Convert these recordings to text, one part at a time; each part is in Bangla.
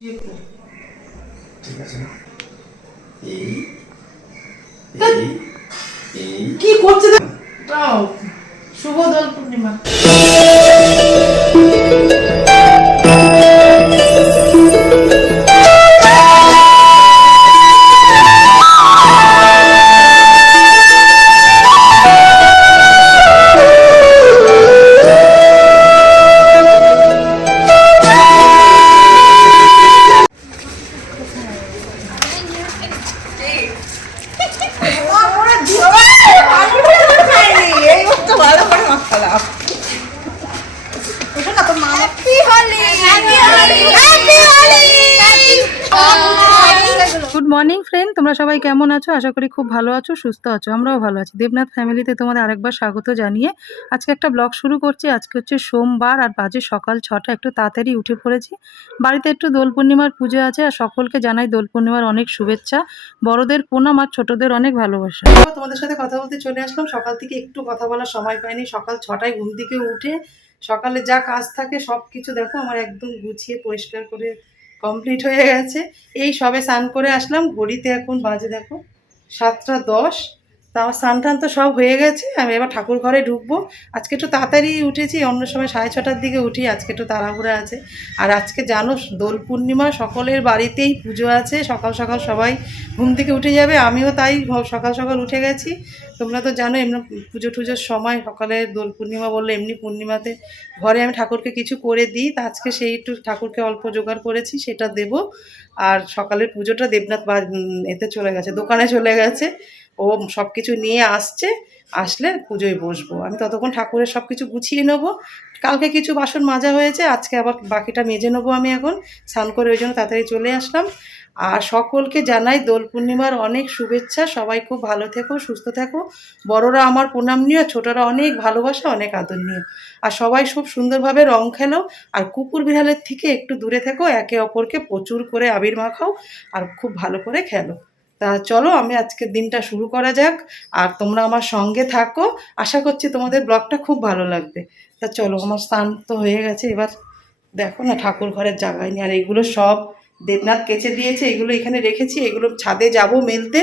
ঠিক আছে। না এই এই এই। কি করছে তাও শুভ দোল পূর্ণিমা। কেমন আছো? আশা করি খুব ভালো আছো, সুস্থ আছো, আমরাও ভালো আছি। দেবনাথ ফ্যামিলিতে তোমাদের আরেকবার স্বাগত জানিয়ে আজকে একটা ব্লগ শুরু করছি। আজকে হচ্ছে সোমবার আর বাজে সকাল ছটা, একটু তাড়াতাড়ি উঠে পড়েছি। বাড়িতে একটু দোল পূর্ণিমার পুজো আছে আর সকলকে জানাই দোল পূর্ণিমার অনেক শুভেচ্ছা। বড়দের প্রণাম আর ছোটদের অনেক ভালোবাসা। তোমাদের সাথে কথা বলতে চলে আসলাম। সকাল থেকে একটু কথা বলার সময় পাইনি সকাল ছটায় ঘুম থেকে উঠে সকালে যা কাজ থাকে সব কিছু দেখো, আমার একদম গুছিয়ে পরিষ্কার করে কমপ্লিট হয়ে গেছে। এই সবে স্নান করে আসলাম ঘড়িতে এখন বাজে দেখো সাতটা দশ। তা আমার স্নান টান তো সব হয়ে গেছে, আমি এবার ঠাকুর ঘরে ঢুকবো। আজকে একটু তাড়াতাড়ি উঠেছি, অন্য সময় সাড়ে ছটার দিকে উঠি, আজকে একটু তাড়াহুড়া আছে। আর আজকে জানো, দোল পূর্ণিমা, সকলের বাড়িতেই পুজো আছে, সকাল সকাল সবাই ঘুম থেকে উঠে যাবে, আমিও তাই সকাল সকাল উঠে গেছি। তোমরা তো জানো, এমনি পুজো টুজোর সময় সকালে দোল পূর্ণিমা বললে এমনি পূর্ণিমাতে ঘরে আমি ঠাকুরকে কিছু করে দিই, তা আজকে সেই একটু ঠাকুরকে অল্প জোগাড় করেছি, সেটা দেব। আর সকালের পুজোটা দেবনাথ এতে চলে গেছে, দোকানে চলে গেছে। ও সব কিছু নিয়ে আসছে, আসলে পুজোয় বসবো। আমি ততক্ষণ ঠাকুরের সব কিছু গুছিয়ে নেব। কালকে কিছু বাসন মাজা হয়েছে, আজকে আবার বাকিটা মেজে নেব আমি এখন। স্নান করে ওই জন্য তাড়াতাড়ি চলে আসলাম। আর সকলকে জানাই দোল পূর্ণিমার অনেক শুভেচ্ছা। সবাই খুব ভালো থেকো, সুস্থ থেকো। বড়রা আমার প্রণাম নিও, ছোটরা অনেক ভালোবাসা, অনেক আদর নিও। আর সবাই খুব সুন্দরভাবে রং খেলো। আর কুকুর বিড়ালের থেকে একটু দূরে থেকো, একে অপরকে প্রচুর করে আবির মাখাও। আর খুব ভালো করে খেলো। তা চলো, আমি আজকের দিনটা শুরু করা যাক, আর তোমরা আমার সঙ্গে থাকো। আশা করছি তোমাদের ব্লগটা খুব ভালো লাগবে। তা চলো, আমার স্নান তো হয়ে গেছে, এবার দেখো না, ঠাকুর ঘরের জায়গায় নেই। আর এগুলো সব দেবনাথ কেচে দিয়েছে, এগুলো এখানে রেখেছি, এগুলো ছাদে যাব মেলতে।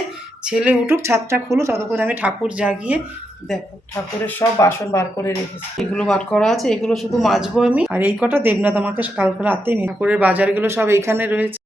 ছেলে উঠুক, ছাদটা খুলুক, ততক্ষণ আমি ঠাকুর জাগিয়ে দেখো, ঠাকুরের সব বাসন বার করে রেখেছি। এগুলো বার করা আছে, এগুলো শুধু মাজবো আমি। আর এই কটা দেবনাথ আমাকে কালকে রাতে ঠাকুরের বাজারগুলো সব এইখানে রয়েছে।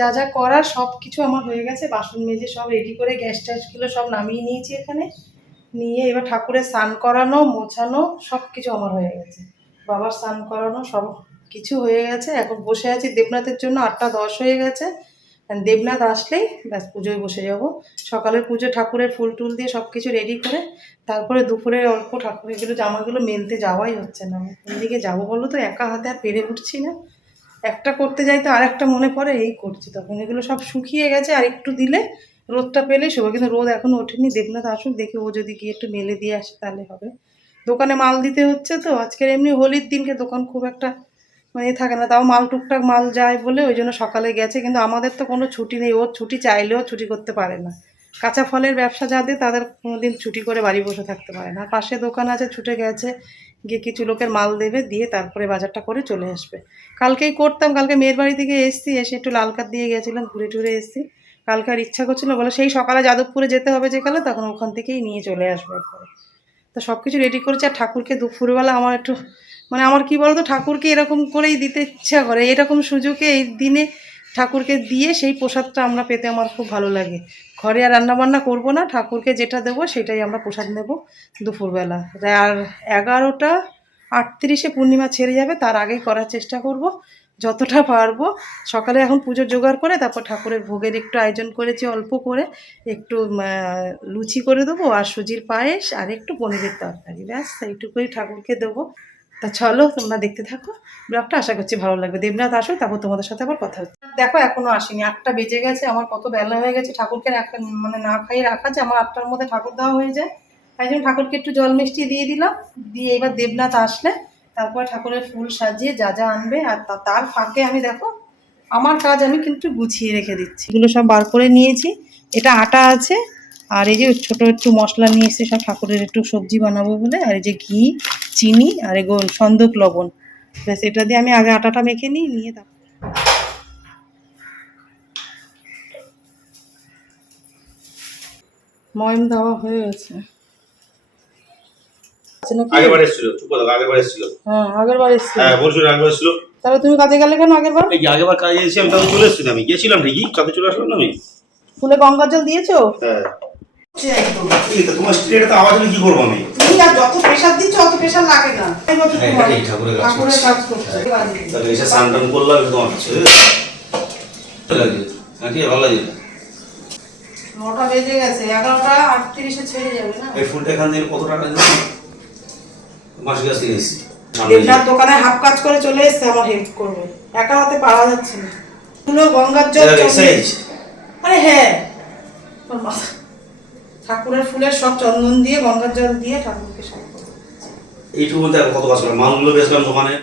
যা যা করার সব কিছু আমার হয়ে গেছে। বাসন মেজে সব রেডি করে গ্যাস ট্যাসগুলো সব নামিয়ে নিয়েছি এখানে। নিয়ে এবার ঠাকুরের স্নান করানো, মোছানো সব কিছু আমার হয়ে গেছে। বাবার স্নান করানো সব কিছু হয়ে গেছে। এখন বসে আছি দেবনাথের জন্য, আটটা দশ হয়ে গেছে। দেবনাথ আসলেই ব্যাস পুজোয় বসে যাব। সকালের পুজো ঠাকুরের ফুল টুল দিয়ে সব কিছু রেডি করে, তারপরে দুপুরে অল্প ঠাকুরেরগুলো জামাগুলো মেলতে যাওয়াই হচ্ছে না। আমি কোন দিকে যাব বলো তো, একা হাতে আর পেরে উঠছি না। একটা করতে যাই তো আর একটা মনে পড়ে, এই করছি তখন। এগুলো সব শুকিয়ে গেছে, আর একটু দিলে রোদটা পেলে শুভ, কিন্তু রোদ এখনও ওঠেনি। দেবনাথ আসুক, দেখে ও যদি গিয়ে একটু মেলে দিয়ে আসে তাহলে হবে। দোকানে মাল দিতে হচ্ছে তো, আজকের এমনি হোলির দিনকে দোকান খুব একটা মানে থাকে না। তাও মাল টুকটাক মাল যায় বলে, ওই জন্য সকালে গেছে, কিন্তু আমাদের তো কোনো ছুটি নেই। ও ছুটি চাইলেও ছুটি করতে পারে না। কাঁচা ফলের ব্যবসা যাদের তাদের কোনোদিন ছুটি করে বাড়ি বসে থাকতে পারে না। পাশে দোকান আছে, ছুটে গেছে, গিয়ে কিছু লোকের মাল দেবে, দিয়ে তারপরে বাজারটা করে চলে আসবে। কালকেই করতাম, কালকে মেয়ের বাড়ি থেকে এসছি, এসে একটু লাল কাঠ দিয়ে গেছিলাম, ঘুরে টুরে এসছি। কালকে আর ইচ্ছা করছিল বলে, সেই সকালে যাদবপুরে যেতে হবে যেকালে তখন ওখান থেকেই নিয়ে চলে আসবে একবারে। তো সব কিছু রেডি করেছি আর ঠাকুরকে দুপুরবেলা আমার একটু মানে আমার কি বলতো, ঠাকুরকে এরকম করেই দিতে ইচ্ছা করে। এরকম সুযোগে এই দিনে ঠাকুরকে দিয়ে সেই প্রসাদটা আমরা পেতে আমার খুব ভালো লাগে। ঘরে আর রান্নাবান্না করব না, ঠাকুরকে যেটা দেবো সেটাই আমরা প্রসাদ নেব দুপুরবেলা। আর এগারোটা আটত্রিশে পূর্ণিমা ছেড়ে যাবে, তার আগেই করার চেষ্টা করব। যতটা পারব। সকালে এখন পুজো জোগাড় করে, তারপর ঠাকুরের ভোগের একটু আয়োজন করেছি অল্প করে। একটু লুচি করে দেবো আর সুজির পায়েস আর একটু পনিরের তরকারি। ব্যাস, এইটুকুই ঠাকুরকে দেবো। তা চলো, তোমরা দেখতে থাকো। ব্লগটা আশা করছি ভালো লাগবে। দেবনাথ, আসো, তারপর তোমাদের সাথে আবার কথা হচ্ছে। দেখো, এখনও আসেনি। আটটা বেজে গেছে। আমার কত বেলা হয়ে গেছে ঠাকুরকে রাখা মানে না খাইয়ে রাখা যে আমার আটটার মধ্যে ঠাকুর দেওয়া হয়ে যায়। তাই জন্য ঠাকুরকে একটু জল মিষ্টি দিয়ে দিলাম। দিয়ে এবার দেবনাথ আসলে তারপরে ঠাকুরের ফুল সাজিয়ে যা যা আনবে, আর তার ফাঁকে আমি দেখো, আমার কাজ আমি কিন্তু গুছিয়ে রেখে দিচ্ছি। এগুলো সব বার করে নিয়েছি। এটা আটা আছে, আর এই যে ছোট একটু মশলা নিয়ে এসে সব ঠাকুরের একটু সবজি বানাবো বলে, আর এই যে ঘি, চিনি, আর এগো সন্দক লবণ। ব্যাস, এটা দিয়ে আমি আগে আটাটা মেখে নিই, নিয়ে তারপর ময়ম দেওয়া হয়ে গেছে। আছে নাকি? আগেবার এসেছিল চুপ করে আগেবার এসেছিল। হ্যাঁ আগের বার এসছে হ্যাঁ বলছিল আগেবার এসেছিল তাহলে তুমি কাজে গেলে কেন আগের বার এই যে আগেবার কাজে এসেছি আমি তাহলে চলে এসেছি আমি। গেছিলাম ঠিকই তাতে চলে আসলাম না আমি? ফুলে গঙ্গার জল দিয়েছ? হ্যাঁ। তোমার স্ত্রীটা তো আওয়াজ হলে কি করব আমি? তুমি আর যত প্রেশার দিচ্ছ অত প্রেশার লাগে না। হ্যাঁ, ঠাকুরের কাজ করছে। তাহলে এসে স্নান টান করলাম তোমার কাছে। লাগে হ্যাঁ ভালো লাগে নটা বেজে গেছে এগারোটা আটত্রিশে ছেড়ে যাবে না? এই ফুলটা এখান থেকে কত টাকা দিচ্ছি গেছে এসেছি দেবনাথ দোকানে হাফ কাজ করে চলে এসছে আমার হেল্প করবে। একা হাতে পারা যাচ্ছে না। পুরো গঙ্গার জল? আরে হ্যাঁ ঠাকুরের ফুলের সব চন্দন দিয়ে গঙ্গার জল দিয়ে ঠাকুরকে সাই এইটুকু কত কাজ করে মালগুলো বেশ দোকানে।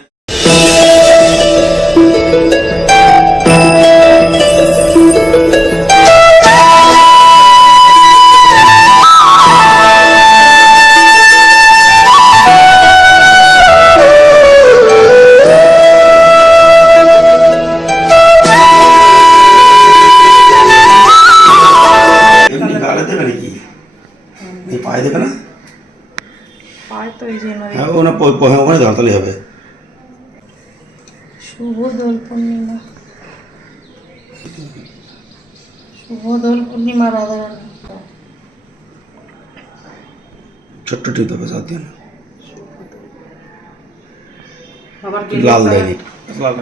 হ্যাঁ ওখানে দাঁড়াতালি হবে। শুভ দোল পূর্ণিমা। শুভ দোল পূর্ণিমা রাধা রানী। ছোট্ট টিপ দেবে সাত দিন। লাল দেয়নি। লাল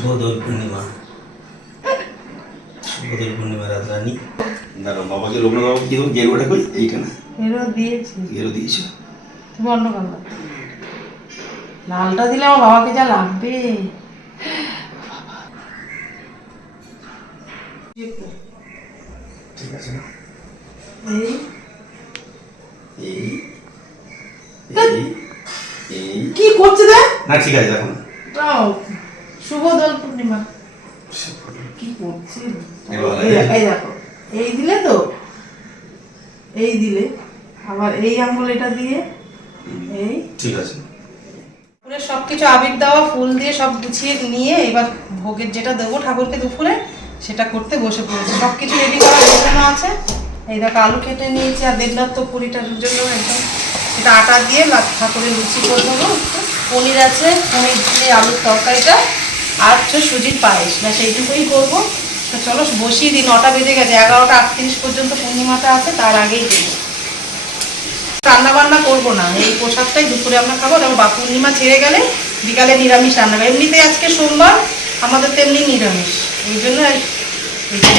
শুভ দোল পূর্ণিমা। শুভ দোল পূর্ণিমা রাত রানী দাঁড়াও বাবাকে লোকনাথ বাবু কি গেরুয়াটা কই? এইটা না? এরও দিয়েছি। গেরু দিয়েছ? তুমি অন্য কালার লালটা দিলে আমার বাবাকে যা লাগবে। ঠিক আছে না? এই। এই এই এই। কি করছে দেখ না ঠিক আছে দেখো না। দাও। শুভ দোল পূর্ণিমা। কি করছে? এবার এই দেখো, এই দিলে তো? এই দিলে। আবার এই আঙ্গুল এটা দিয়ে এই ঠিক আছে। পুরো সব কিছু আবির দেওয়া ফুল দিয়ে সব গুছিয়ে নিয়ে এবার ভোগের যেটা দেবো ঠাকুরকে দুপুরে সেটা করতে বসে পড়েছে। সব কিছু রেডি করা গোছানো আছে। এই দেখো আলু কেটে নিয়েছি আর দেবনাথ তো পুরিটার জন্য একদম এটা আটা দিয়ে ঠাকুরের লুচি করে দেবো। পনির আছে পনির দিয়ে আলুর তরকারিটা। আর হচ্ছে সুজির পায়েস। না সেইটুকুই করব। তো চলো, বসিয়ে দিই, নটা বেজে গেছে, এগারোটা আটত্রিশ পর্যন্ত পূর্ণিমাটা আছে, তার আগেই দেবো। রান্না বান্না করব না, এই প্রসাদটাই দুপুরে আমরা খাব। এবং বা পূর্ণিমা ছেড়ে গেলে বিকালে নিরামিষ রান্না হবে। এমনিতে আজকে সোমবার, আমাদের তেমনি নিরামিষ। এই জন্য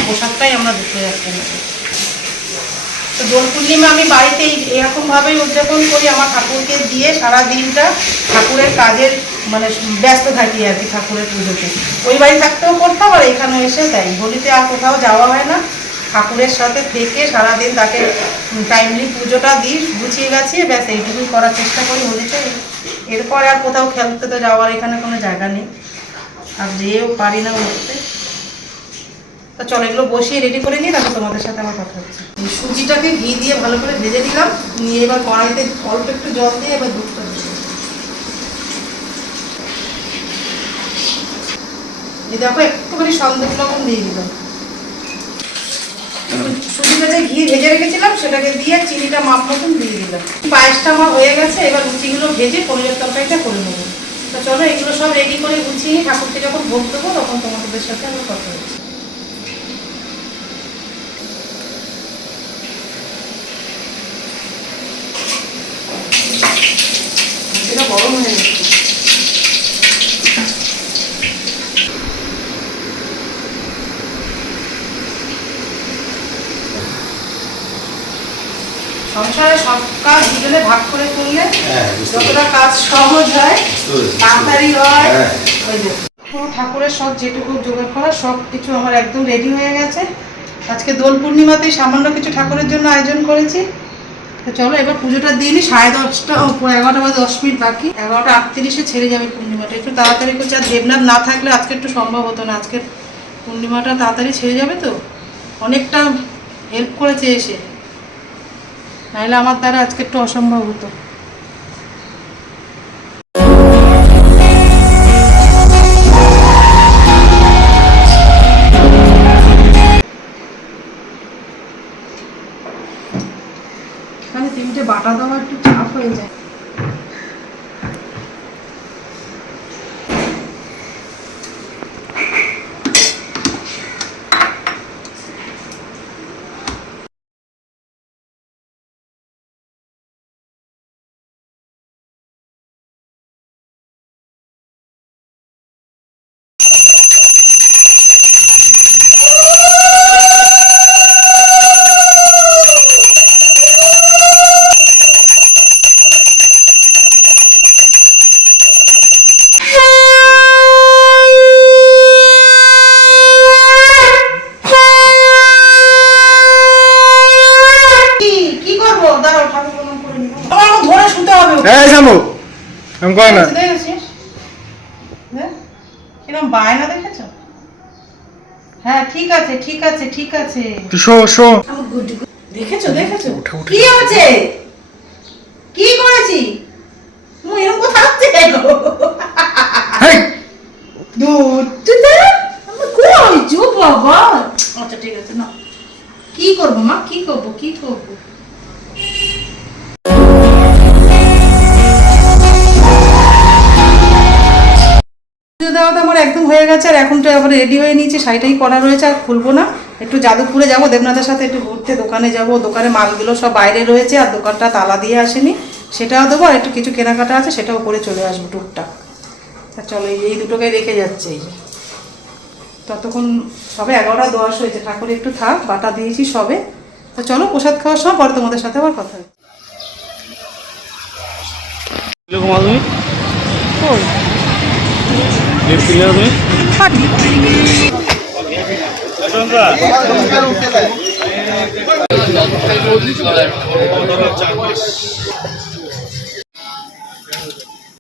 প্রসাদটাই আমরা দুপুরে আজকে নেব। তো দোল পূর্ণিমা আমি বাড়িতে এরকমভাবেই উদযাপন করি। আমার ঠাকুরকে দিয়ে সারা দিনটা ঠাকুরের কাজের মানে ব্যস্ত থাকি আর কি ঠাকুরের পুজোতে। ওই বাড়ি থাকতেও করতাম, আর এখানে এসে তাই। হোলিতে আর কোথাও যাওয়া হয় না। ঠাকুরের সাথে থেকে সারাদিন তাকে টাইমলি পুজোটা দিই, গুছিয়ে গাছিয়ে, ব্যাস এইটুকুই করার চেষ্টা করি হোলিতে এরপরে আর কোথাও খেলতে তো যাওয়ার এখানে কোনো জায়গা নেই। আর যেও পারি না উঠতে তা চলো এগুলো বসিয়ে রেডি করে নিয়ে তারপর তোমাদের সাথে আমার কথা হচ্ছে। সুজিটাকে ঘি দিয়ে ভালো করে ভেজে দিলাম নিয়ে এবার কড়াইতে অল্প একটু জল দিয়ে এবার দুধটা দিয়ে এই দেখো একটুখানি সন্দেশ লবণ দিয়ে দিলাম সুজিটা যে ঘি ভেজে রেখেছিলাম সেটাকে দিয়ে চিনিটা মাপ মতন দিয়ে দিলাম। পায়েসটা আমার হয়ে গেছে এবার লুচিগুলো ভেজে পনিরের তরকারিটা করে নেব। তো চলো এগুলো সব রেডি করে গুছিয়ে নিয়ে ঠাকুরকে যখন ভোগ দেবো তখন তোমাদের সাথে আমার কথা হচ্ছে এটা গরম হয়ে গেছে। ছাড়া সব কাজ দুজনে ভাগ করে করলে হ্যাঁ যতটা কাজ সহজ হয় তাড়াতাড়ি হয় হ্যাঁ। ওই যে ঠাকুরের সব যেটুকু জোগাড় করা সব কিছু আমার একদম রেডি হয়ে গেছে। আজকে দোল পূর্ণিমাতেই সামান্য কিছু ঠাকুরের জন্য আয়োজন করেছি। তো চলো এবার পুজোটা দিয়ে সাড়ে দশটা ও এগারোটা বা দশ মিনিট বাকি। এগারোটা আটত্রিশে ছেড়ে যাবে পূর্ণিমাটা একটু তাড়াতাড়ি করছে। আর দেবনাথ না থাকলে আজকে একটু সম্ভব হতো না। আজকে পূর্ণিমাটা তাড়াতাড়ি ছেড়ে যাবে তো? অনেকটা হেল্প করেছে এসে। নাহলে আমার দ্বারা আজকে একটু অসম্ভব হতো। তিনটে বাটা দেওয়া একটু চাপ হয়ে যায়। দাঁড়াও ঠাকুর প্রণাম করে নিবো। আমার ধরে শুতে হবে এই শামু এরকম করে না। কিরম বায়না দেখেছ? হ্যাঁ ঠিক আছে ঠিক আছে ঠিক আছে। শো শো। দেখেছ দেখেছ? কি হয়েছে? কি করেছি? মুই এরকম কথা হচ্ছে গো হেই! দুধটা আমি কই? জো বাবা। আচ্ছা ঠিক আছে না কি করব মা? কি করব কি করব? দেওয়া তো আমার একদম হয়ে গেছে আর এখন তো আবার রেডি হয়ে নিয়েছি শাড়িটাই করা রয়েছে আর খুলবো না। একটু যাদবপুরে যাব দেবনাথের সাথে একটু ঘুরতে দোকানে যাব দোকানে মালগুলো সব বাইরে রয়েছে আর দোকানটা তালা দিয়ে আসেনি। সেটাও দেবো আর একটু কিছু কেনাকাটা আছে সেটাও করে চলে আসব টুকটাক। তা চলো এই- দুটোকে রেখে যাচ্ছে। এই যে ততক্ষণ সবে এগারোটা দশ হয়েছে ঠাকুর একটু থাক বাটা দিয়েছি সবে। তো চলো প্রসাদ খাওয়ার সময় পরে তোমাদের সাথে আবার কথা হবে।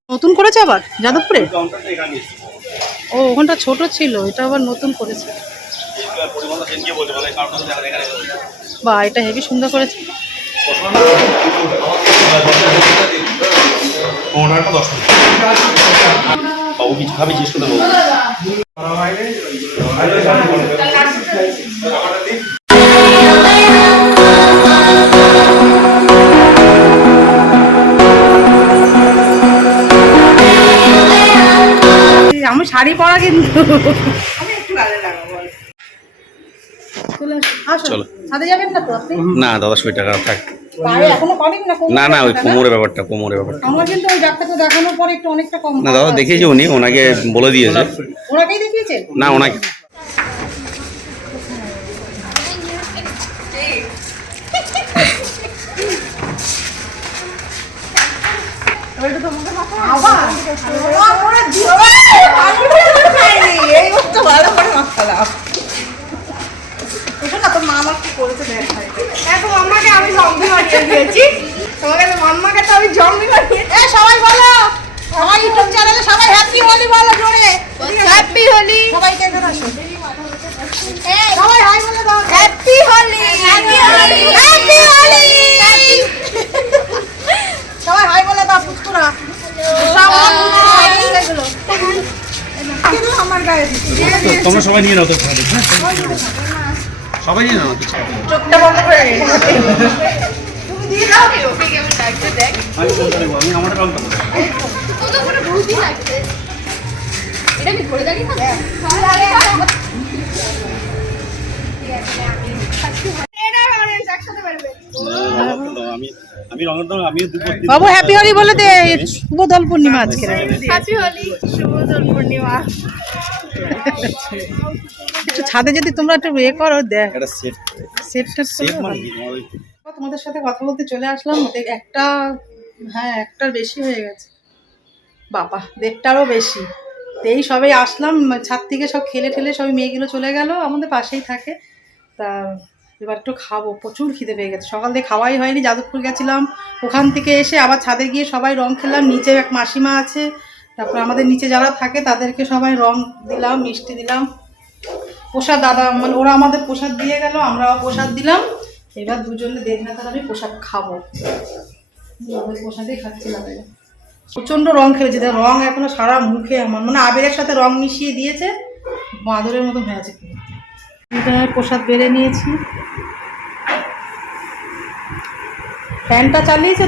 নতুন করেছে আবার? যাদবপুরে? ও ওখানটা ছোট ছিল এটা আবার নতুন করেছে। বা এটা হেভি সুন্দর করেছে। দশ মিনিট। বাবু কিছু খাবি জিজ্ঞেস করতে বাবু আমি শাড়ি পরা কিন্তু। চলে না তো না দাদা টাকা থাক। না না না ওই কোমরের ব্যাপারটা কোমরের ব্যাপারটা। আমার কিন্তু ওই ডাক্তারকে দেখানোর পরে একটু অনেকটা কম না দাদা দেখিয়েছি উনি ওনাকে বলে দিয়েছে। ওনাকেই দেখিয়েছেন না ওনাকে এই তো ভালো করে মাখালাম। ওটা না তোর মা আমার কি করেছে দেখ বানিয়ে দিয়েছি। তোমাকে তো মাম্মাকে তো আমি জম্বি বানিয়ে এ সবাই বলো। আমার ইউটিউব চ্যানেলে সবাই হ্যাপি হোলি বলো জোরে। হ্যাপি হোলি। আসো? সবাই হাই বলে দাও। Happy Holi. Happy Holi. Happy Holi. সবাই হাই বলে দাও। তোমরা সবাই নিয়ে নাও তো সবাই নিয়ে নাও। চোখটা বন্ধ করে বাবু হ্যাপি হোলি বলে দে শুভ দোল পূর্ণিমা আজকে। হ্যাপি হোলি শুভ দোল পূর্ণিমা একটু ছাদে যদি তোমরা একটু ইয়ে করো দেখ। সেট সেট সেট মানে তোমাদের সাথে কথা বলতে চলে আসলাম। একটা হ্যাঁ একটার বেশি হয়ে গেছে। বাবা, দেড়টারও বেশি। এই সবে আসলাম, ছাদ থেকে সব খেলে ঠেলে সবাই মেয়েগুলো চলে গেল, আমাদের পাশেই থাকে। তা এবার একটু খাব, প্রচুর খিদে পেয়ে গেছে। সকাল থেকে খাওয়াই হয়নি, যাদবপুর গেছিলাম। ওখান থেকে এসে আবার ছাদে গিয়ে সবাই রং খেলাম নিচে এক মাসিমা আছে। তারপর আমাদের নিচে যারা থাকে, তাদেরকে সবাই রং দিলাম, মিষ্টি দিলাম। প্রসাদ দাদা মানে ওরা আমাদের প্রসাদ দিয়ে গেল, আমরাও প্রসাদ দিলাম। এবার দুজনে না তাহলে আমি পোশাক খাব। প্রসাদই খাচ্ছিলাম এবার। প্রচণ্ড রং খেয়েছে দেখ, রং এখনও সারা মুখে আমার মানে আবেগের সাথে রং মিশিয়ে দিয়েছে, বাঁদরের মতো হয়ে আছে এটা প্রসাদ বেড়ে নিয়েছি। ফ্যানটা চালিয়েছে?